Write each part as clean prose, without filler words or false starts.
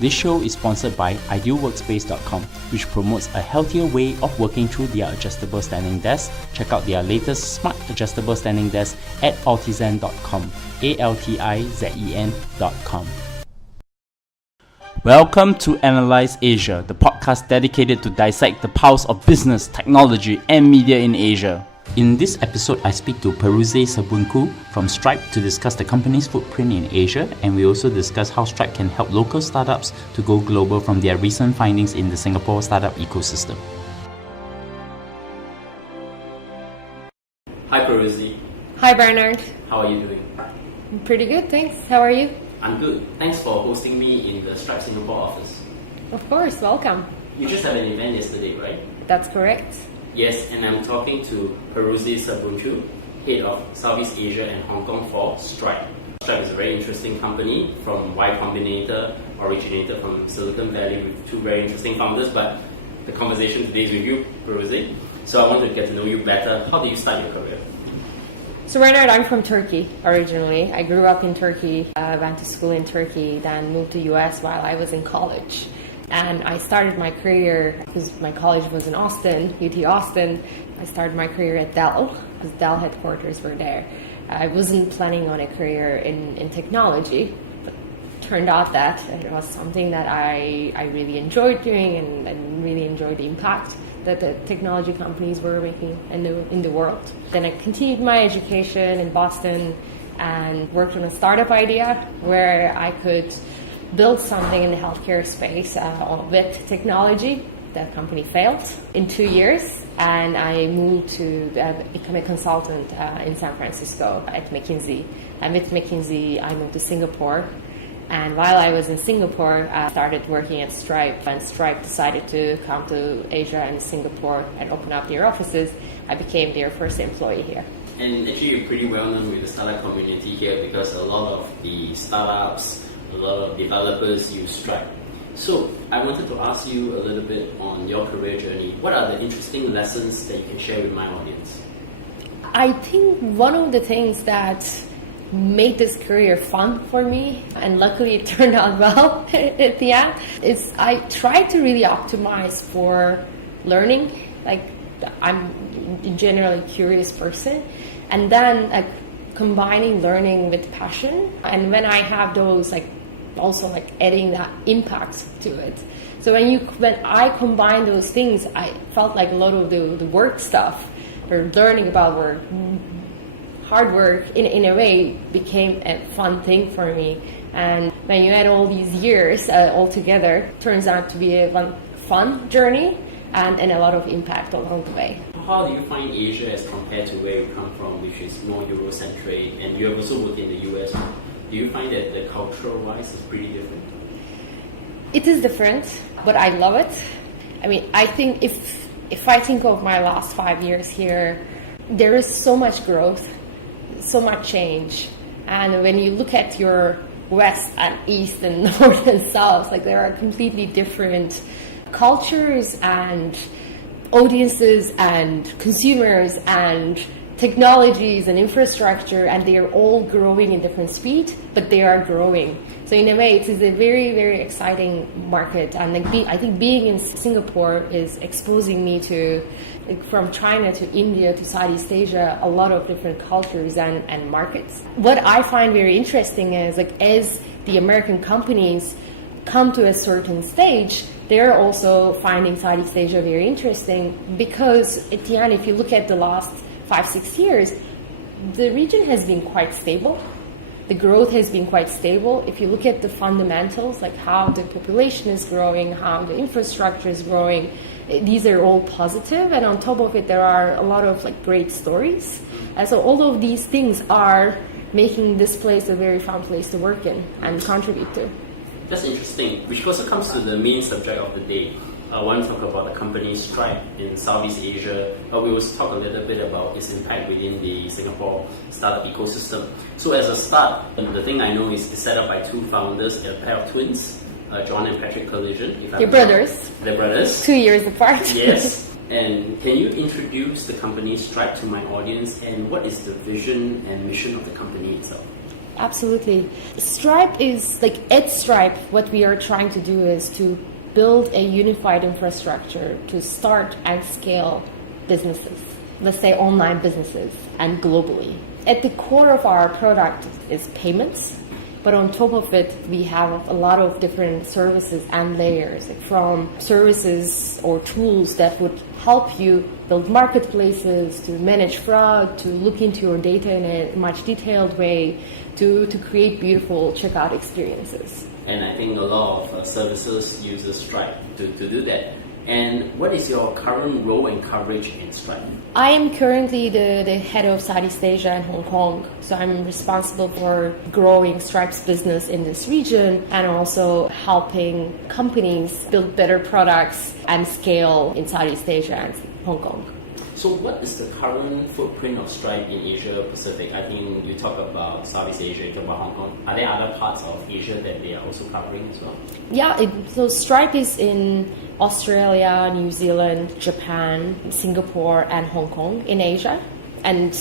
This show is sponsored by idealworkspace.com, which promotes a healthier way of working through their adjustable standing desk. Check out their latest smart adjustable standing desk at altizen.com, ALTIZEN.com. Welcome to Analyze Asia, the podcast dedicated to dissect the pulse of business, technology, and media in Asia. In this episode, I speak to Peruzzi Sabunku from Stripe to discuss the company's footprint in Asia, and we also discuss how Stripe can help local startups to go global from their recent findings in the Singapore startup ecosystem. Hi Peruzzi. Hi Bernard. How are you doing? Pretty good, thanks. How are you? I'm good. Thanks for hosting me in the Stripe Singapore office. Of course, welcome. You just had an event yesterday, right? That's correct. Yes, and I'm talking to Peruzzi Sabunku, head of Southeast Asia and Hong Kong for Stripe. Stripe is a very interesting company from Y Combinator, originated from Silicon Valley with two very interesting founders, but the conversation today is with you, Peruzzi. So I want to get to know you better. How did you start your career? So Bernard, I'm from Turkey originally. I grew up in Turkey, went to school in Turkey, then moved to US while I was in college. And I started my career, because my college was in Austin, UT Austin, I started my career at Dell, because Dell headquarters were there. I wasn't planning on a career in technology, but it turned out that it was something that I really enjoyed doing and really enjoyed the impact that the technology companies were making in the world. Then I continued my education in Boston and worked on a startup idea where I could build something in the healthcare space with technology. That company failed in 2 years, and I moved to become a consultant in San Francisco at McKinsey. And with McKinsey, I moved to Singapore. And while I was in Singapore, I started working at Stripe, and Stripe decided to come to Asia and Singapore and open up their offices. I became their first employee here. And actually, you're pretty well known with the startup community here because a lot of the startups, a lot of developers use Stripe. So I wanted to ask you a little bit on your career journey. What are the interesting lessons that you can share with my audience? I think one of the things that made this career fun for me, and luckily it turned out well at the end, is I tried to really optimize for learning. Like, I'm a generally curious person, and then combining learning with passion. And when I have those, also adding that impact to it. So when I combine those things, I felt like a lot of the work stuff or learning about work, hard work in a way became a fun thing for me. And when you add all these years all together, it turns out to be a fun journey and a lot of impact along the way. How do you find Asia as compared to where you come from, which is more Eurocentric, and you have also worked in the US? Do you find that the cultural-wise is pretty different? It is different, but I love it. I mean, I think if I think of my last 5 years here, there is so much growth, so much change. And when you look at your west and east and north and south, there are completely different cultures and audiences and consumers and technologies and infrastructure, and they are all growing in different speed, but they are growing. So in a way, it is a very, very exciting market. And I think being in Singapore is exposing me to, from China to India to Southeast Asia, a lot of different cultures and markets. What I find very interesting is, as the American companies come to a certain stage, they're also finding Southeast Asia very interesting, because at the end, if you look at the last 5-6 years, the region has been quite stable. The growth has been quite stable. If you look at the fundamentals, like how the population is growing, how the infrastructure is growing, these are all positive. And on top of it, there are a lot of great stories. And so all of these things are making this place a very fun place to work in and contribute to. That's interesting, which also comes to the main subject of the day. I want to talk about the company Stripe in Southeast Asia. We will talk a little bit about its impact within the Singapore startup ecosystem. So as a start, the thing I know is it's set up by two founders, a pair of twins, John and Patrick Collision. They're brothers. They're brothers. 2 years apart. Yes. And can you introduce the company Stripe to my audience, and what is the vision and mission of the company itself? Absolutely. Stripe is like at Stripe, what we are trying to do is to build a unified infrastructure to start and scale businesses, let's say online businesses, and globally. At the core of our product is payments, but on top of it, we have a lot of different services and layers, like from services or tools that would help you build marketplaces, to manage fraud, to look into your data in a much detailed way, to create beautiful checkout experiences. And I think a lot of services use Stripe to do that. And what is your current role and coverage in Stripe? I am currently the head of Southeast Asia and Hong Kong. So I'm responsible for growing Stripe's business in this region and also helping companies build better products and scale in Southeast Asia and Hong Kong. So what is the current footprint of Stripe in Asia Pacific? I think you talk about Southeast Asia, you talk about Hong Kong. Are there other parts of Asia that they are also covering as well? Yeah, so Stripe is in Australia, New Zealand, Japan, Singapore, and Hong Kong in Asia. And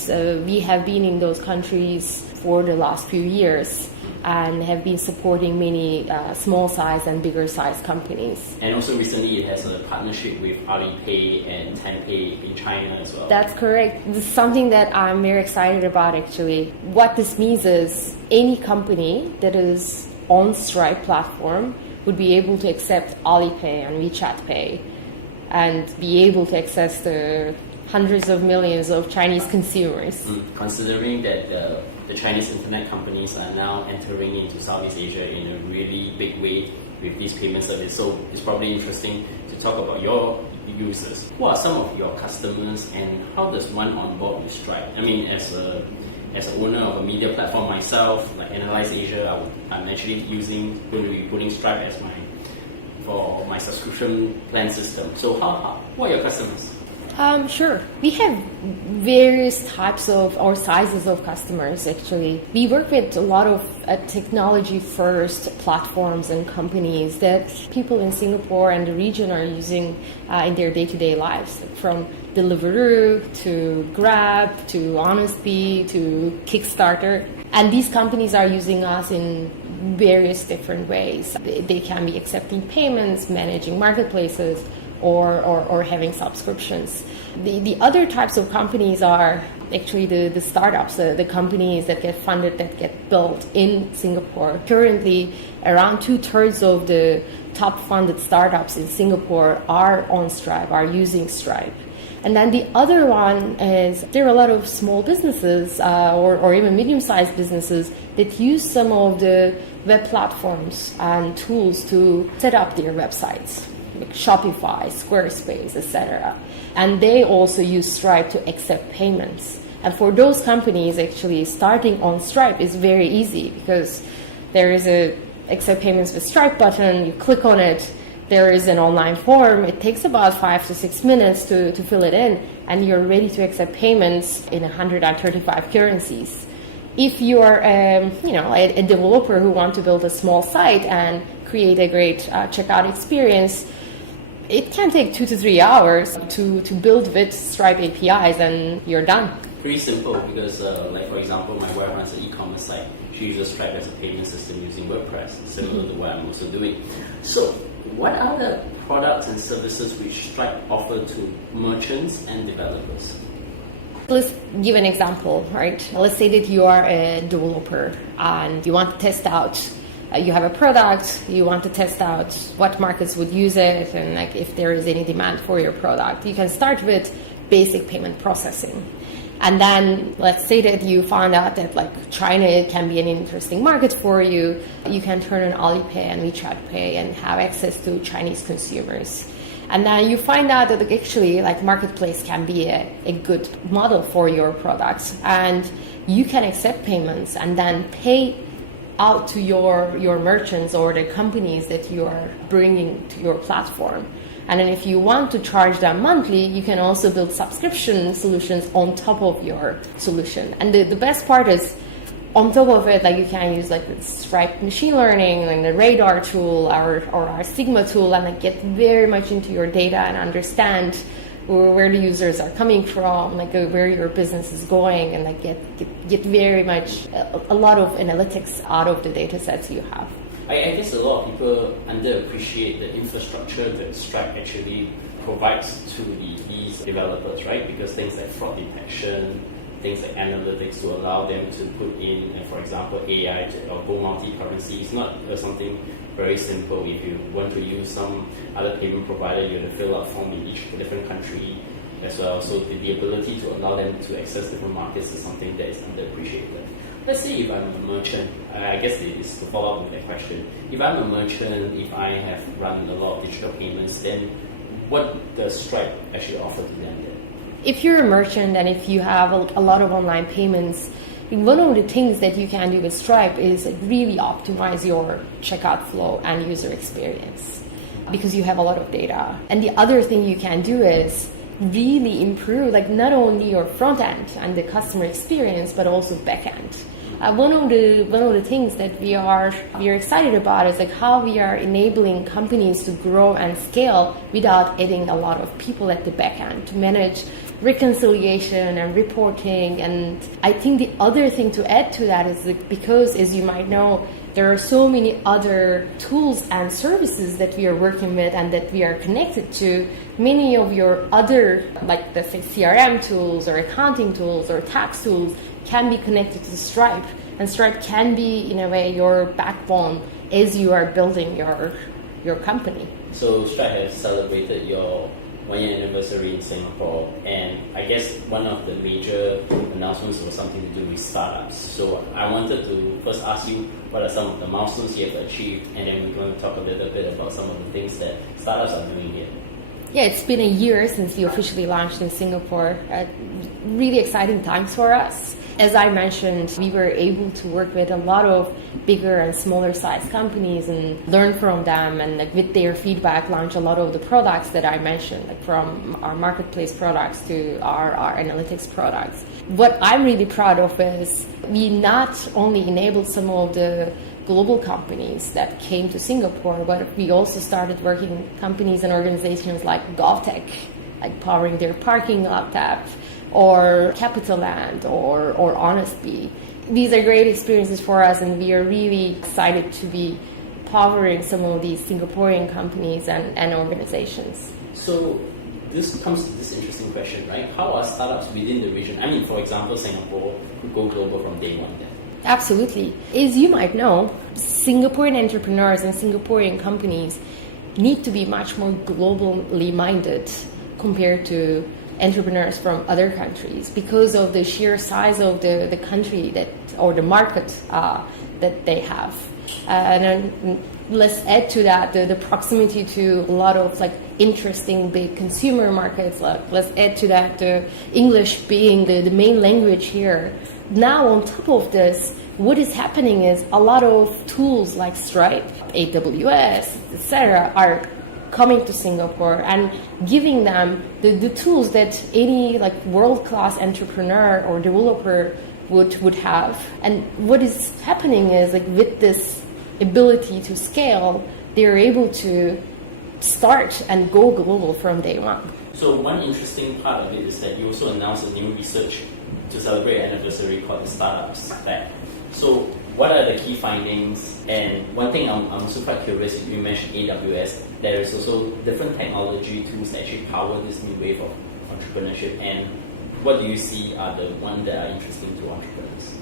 we have been in those countries for the last few years and have been supporting many small size and bigger size companies. And also recently it has a partnership with Alipay and Tenpay in China as well. That's correct. This is something that I'm very excited about actually. What this means is any company that is on Stripe platform would be able to accept Alipay and WeChat Pay and be able to access the hundreds of millions of Chinese consumers. Considering that the Chinese internet companies are now entering into Southeast Asia in a really big way with these payment services, so it's probably interesting to talk about your users. Who are some of your customers and how does one onboard with Stripe? I mean, as an owner of a media platform myself, like Analyze Asia, I'm actually going to be putting Stripe as for my subscription plan system. So who are your customers? Sure. We have various types of or sizes of customers actually. We work with a lot of technology first platforms and companies that people in Singapore and the region are using in their day-to-day lives, from Deliveroo to Grab to Honestbee to Kickstarter. And these companies are using us in various different ways. They can be accepting payments, managing marketplaces, or having subscriptions. The other types of companies are actually the startups, the companies that get funded, that get built in Singapore. Currently, around 2/3 of the top funded startups in Singapore are on Stripe, are using Stripe. And then the other one is there are a lot of small businesses or even medium-sized businesses that use some of the web platforms and tools to set up their websites, like Shopify, Squarespace, etc. And they also use Stripe to accept payments. And for those companies, actually, starting on Stripe is very easy because there is a accept payments with Stripe button, you click on it, there is an online form, it takes about 5 to 6 minutes to fill it in, and you're ready to accept payments in 135 currencies. If you are a developer who wants to build a small site and create a great checkout experience, it can take 2 to 3 hours to build with Stripe APIs and you're done. Pretty simple because, like for example, my wife runs an e-commerce site. She uses Stripe as a payment system using WordPress, similar to what I'm also doing. So, what are the products and services which Stripe offer to merchants and developers? Let's give an example, right? Let's say that you are a developer and you want to test out. You have a product, you want to test out what markets would use it and like if there is any demand for your product. You can start with basic payment processing. And then let's say that you found out that like China can be an interesting market for you. You can turn on Alipay and WeChat Pay and have access to Chinese consumers. And then you find out that actually like marketplace can be a good model for your products. And you can accept payments and then pay out to your merchants or the companies that you are bringing to your platform. And then if you want to charge them monthly, you can also build subscription solutions on top of your solution. And the best part is, on top of it, like you can use like the Stripe machine learning, like the Radar tool or our Sigma tool, and like get very much into your data and understand where the users are coming from, like where your business is going, and like get very much a lot of analytics out of the data sets you have. I guess a lot of people underappreciate the infrastructure that Stripe actually provides to these developers, right? Because things like fraud detection, things like analytics to allow them to put in, for example, AI or go multi-currency. It's not something very simple. If you want to use some other payment provider, you have to fill out form in each different country as well. So the ability to allow them to access different markets is something that is underappreciated. Let's say if I'm a merchant, I guess it is to follow up with that question. If I'm a merchant, if I have run a lot of digital payments, then what does Stripe actually offer to them then? If you're a merchant and if you have a lot of online payments, one of the things that you can do with Stripe is really optimize your checkout flow and user experience because you have a lot of data. And the other thing you can do is really improve like not only your front end and the customer experience, but also back end. One of the things that we are excited about is like how we are enabling companies to grow and scale without adding a lot of people at the back end to manage reconciliation and reporting. And I think the other thing to add to that is like, because as you might know, there are so many other tools and services that we are working with and that we are connected to. Many of your other, like let's say CRM tools or accounting tools or tax tools can be connected to Stripe. And Stripe can be, in a way, your backbone as you are building your company. So Stripe has celebrated your 1-year anniversary in Singapore, and I guess one of the major announcements was something to do with startups. So I wanted to first ask you what are some of the milestones you have achieved, and then we're going to talk a little bit about some of the things that startups are doing here. Yeah, it's been a year since we officially launched in Singapore. Really exciting times for us. As I mentioned, we were able to work with a lot of bigger and smaller size companies and learn from them, and like with their feedback launch a lot of the products that I mentioned, like from our marketplace products to our analytics products. What I'm really proud of is we not only enabled some of the global companies that came to Singapore, but we also started working with companies and organizations like GovTech, like powering their parking lot app, or Capitaland, or Honestbee. These are great experiences for us, and we are really excited to be powering some of these Singaporean companies and organizations. So this comes to this interesting question, right? How are startups within the region? I mean, for example, Singapore could go global from day one then. Absolutely. As you might know, Singaporean entrepreneurs and Singaporean companies need to be much more globally minded compared to entrepreneurs from other countries because of the sheer size of the country that or the market that they have. And then let's add to that the proximity to a lot of like interesting big consumer markets. Let's add to that the English being the main language here. Now on top of this, what is happening is a lot of tools like Stripe, AWS, etc. are coming to Singapore and giving them the tools that any like world-class entrepreneur or developer would have. And what is happening is like with this ability to scale, they're able to start and go global from day one. So one interesting part of it is that you also announced a new research to celebrate an anniversary called the Startups Lab. So what are the key findings? And one thing I'm also quite curious, you mentioned AWS, there is also different technology tools that actually power this new wave of entrepreneurship. And what do you see are the ones that are interesting to entrepreneurs?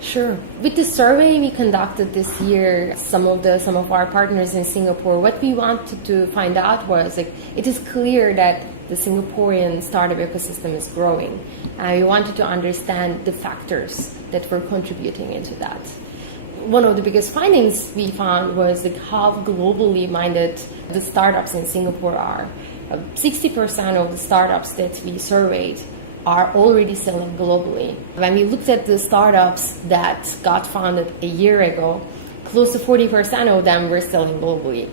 Sure. With the survey we conducted this year, some of our partners in Singapore, what we wanted to find out was like it is clear that the Singaporean startup ecosystem is growing. And we wanted to understand the factors that were contributing into that. One of the biggest findings we found was like how globally minded the startups in Singapore are. 60% of the startups that we surveyed are already selling globally. When we looked at the startups that got founded a year ago, close to 40% of them were selling globally.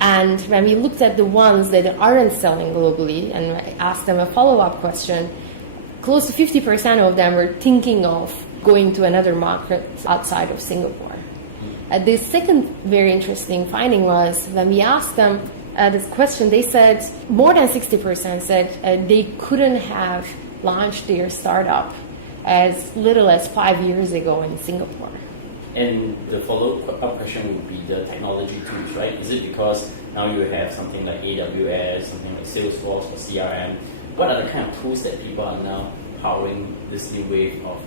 And when we looked at the ones that aren't selling globally and asked them a follow-up question, close to 50% of them were thinking of going to another market outside of Singapore. The second very interesting finding was when we asked them, this question, they said more than 60% said they couldn't have launched their startup as little as 5 years ago in Singapore. And the follow-up question would be the technology tools, right? Is it because now you have something like AWS, something like Salesforce or CRM? What are the kind of tools that people are now powering this new wave of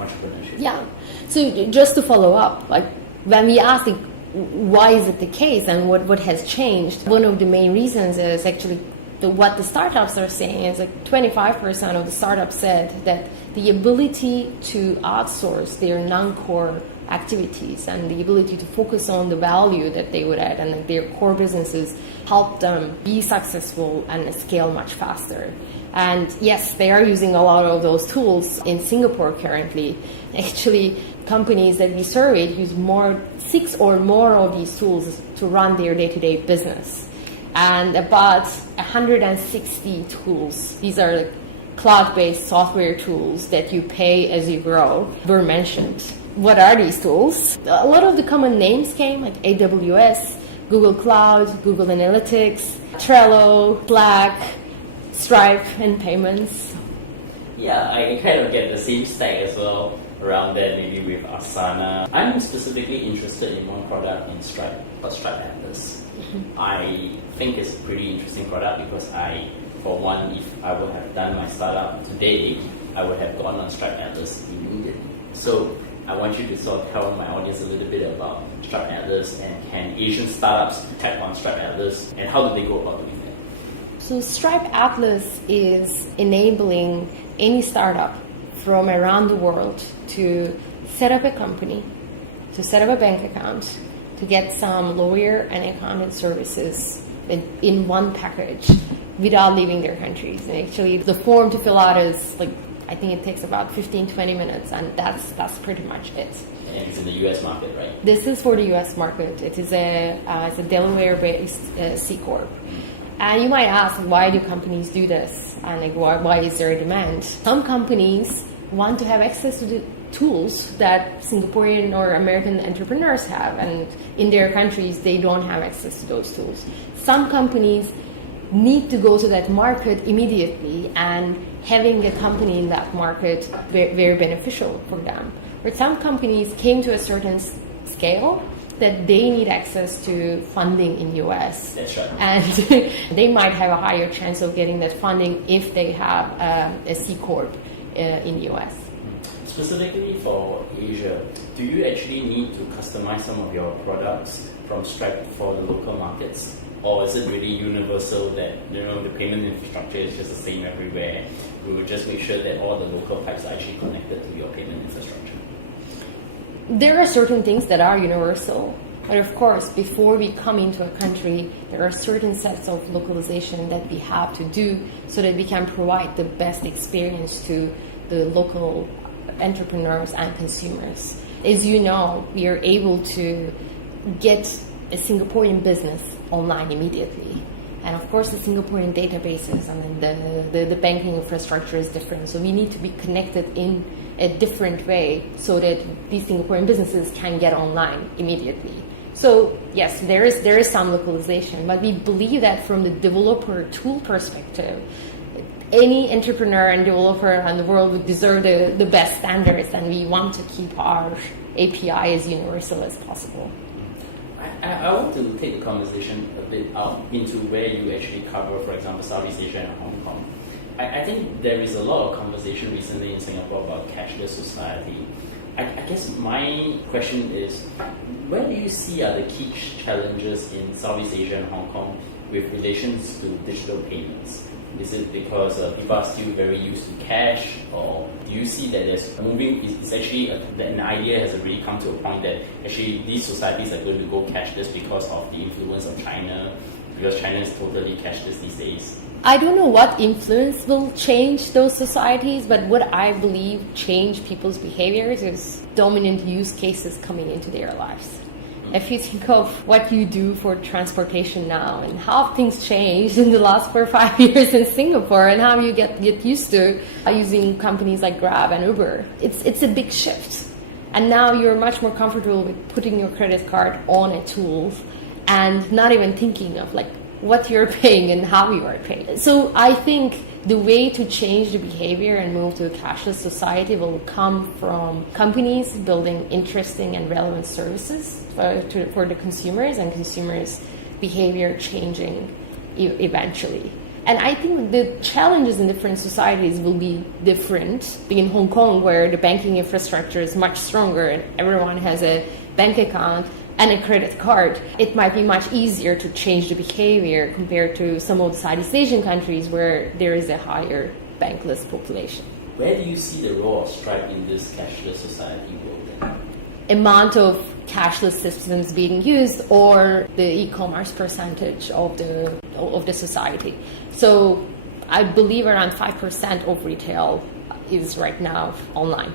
entrepreneurship? Yeah. So just to follow up, like when we asked why is it the case and what has changed, one of the main reasons is actually what the startups are saying is like 25% of the startups said that the ability to outsource their non-core activities and the ability to focus on the value that they would add and that their core businesses help them be successful and scale much faster. And yes, they are using a lot of those tools in Singapore currently. Actually, companies that we surveyed use 6 or more of these tools to run their day-to-day business. And about 160 tools, these are like cloud-based software tools that you pay as you grow, were mentioned. What are these tools? A lot of the common names came, like AWS, Google Cloud, Google Analytics, Trello, Slack, Stripe, and payments. Yeah, I kind of get the same stack as well around that, maybe with Asana. I'm specifically interested in one product in Stripe, called Stripe Atlas. I think it's a pretty interesting product because for one, if I would have done my startup today, I would have gone on Stripe Atlas immediately. So I want you to sort of tell my audience a little bit about Stripe Atlas and can Asian startups tap on Stripe Atlas and how do they go about doing that? So Stripe Atlas is enabling any startup from around the world to set up a company, to set up a bank account, to get some lawyer and accountant services in one package without leaving their countries. And actually the form to fill out is like, I think it takes about 15-20 minutes, and that's pretty much it. And it's in the US market, right? This is for the US market. It is it's a Delaware-based C Corp. And you might ask, why do companies do this? And like, why is there a demand? Some companies want to have access to the tools that Singaporean or American entrepreneurs have, and in their countries, they don't have access to those tools. Some companies need to go to that market immediately, and having a company in that market very, very beneficial for them. But some companies came to a certain scale that they need access to funding in US. That's right. And they might have a higher chance of getting that funding if they have a C Corp in US. Specifically for Asia, do you actually need to customize some of your products from Stripe for the local markets? Or is it really universal that the payment infrastructure is just the same everywhere? We will just make sure that all the local pipes are actually connected to your payment infrastructure. There are certain things that are universal, but of course, before we come into a country, there are certain sets of localization that we have to do so that we can provide the best experience to the local entrepreneurs and consumers. As you know, we are able to get a Singaporean business online immediately. And of course, the Singaporean databases and then the banking infrastructure is different. So we need to be connected in a different way so that these Singaporean businesses can get online immediately. So yes, there is some localization, but we believe that from the developer tool perspective, any entrepreneur and developer in the world would deserve the best standards, and we want to keep our API as universal as possible. I want to take the conversation a bit out into where you actually cover, for example, Southeast Asia and Hong Kong. I think there is a lot of conversation recently in Singapore about cashless society. I guess my question is, where do you see are the key challenges in Southeast Asia and Hong Kong with relations to digital payments? Is it because people are still very used to cash, or do you see that there's moving? It's actually that an idea has already come to a point that actually these societies are going to go cashless because of the influence of China, because China is totally cashless these days? I don't know what influence will change those societies, but what I believe change people's behaviors is dominant use cases coming into their lives. If you think of what you do for transportation now and how things changed in the last 4 or 5 years in Singapore and how you get used to using companies like Grab and Uber, it's a big shift. And now you're much more comfortable with putting your credit card on a tool and not even thinking of like what you're paying and how you are paying. So I think the way to change the behavior and move to a cashless society will come from companies building interesting and relevant services for the consumers, and consumers' behavior changing eventually. And I think the challenges in different societies will be different. In Hong Kong, where the banking infrastructure is much stronger and everyone has a bank account and a credit card, it might be much easier to change the behavior compared to some of the Southeast Asian countries where there is a higher bankless population. Where do you see the role of Stripe in this cashless society world then? Amount of cashless systems being used, or the e-commerce percentage of the society. So I believe around 5% of retail is right now online.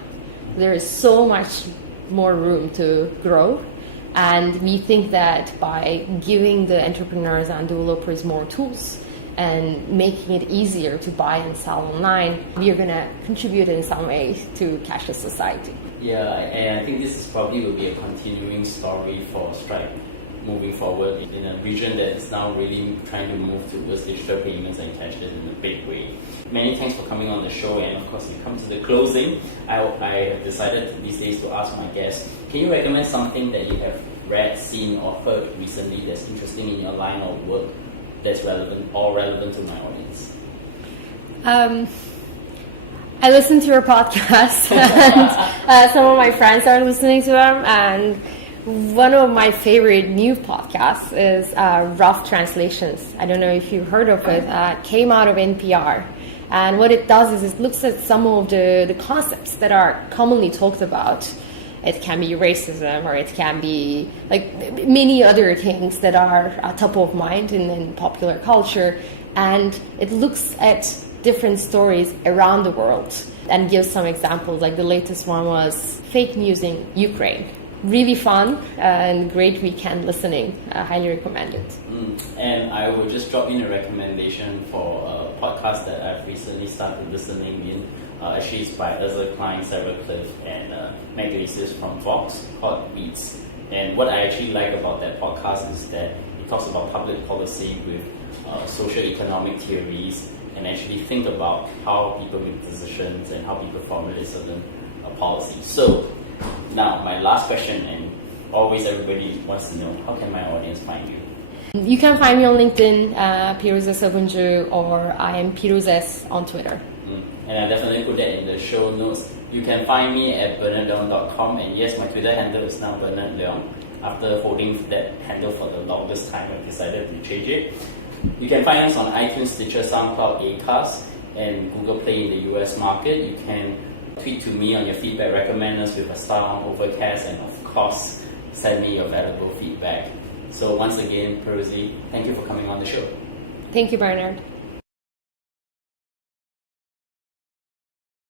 There is so much more room to grow, and we think that by giving the entrepreneurs and developers more tools and making it easier to buy and sell online, we are going to contribute in some way to cashless society. Yeah, and I think this is probably will be a continuing story for Stripe moving forward in a region that is now really trying to move towards digital payments and cashless in a big way. Many thanks for coming on the show, and of course we come to the closing. I have decided these days to ask my guests, can you recommend something that you have read, seen or heard recently that's interesting in your line of work that's relevant to my audience? I listen to your podcast, and some of my friends are listening to them, and one of my favorite new podcasts is Rough Translations. I don't know if you've heard of it. Came out of NPR. And what it does is it looks at some of the concepts that are commonly talked about. It can be racism, or it can be like many other things that are top of mind in popular culture. And it looks at different stories around the world and gives some examples. Like the latest one was fake news in Ukraine. Really fun and great weekend listening. I highly recommend it. And I will just drop in a recommendation for a podcast that I've recently started listening in. Actually, it's by Ezra Klein, Sarah Cliff, and Meg Lacis from Vox, called Beats. And what I actually like about that podcast is that it talks about public policy with social economic theories, and actually think about how people make decisions and how people formulate certain policies. So now my last question, and always everybody wants to know, how can my audience find you? You can find me on LinkedIn, Piruze Sabuncu, or I am Piruzes on Twitter. And I definitely put that in the show notes. You can find me at bernardleon.com, and yes, my Twitter handle is now Bernard Leon. After holding that handle for the longest time, I decided to change it. You can find us on iTunes, Stitcher, SoundCloud, Acast, and Google Play in the US market. You can tweet to me on your feedback, recommend us with a star on Overcast, and of course, send me your valuable feedback. So once again, Piruze, thank you for coming on the show. Thank you, Bernard.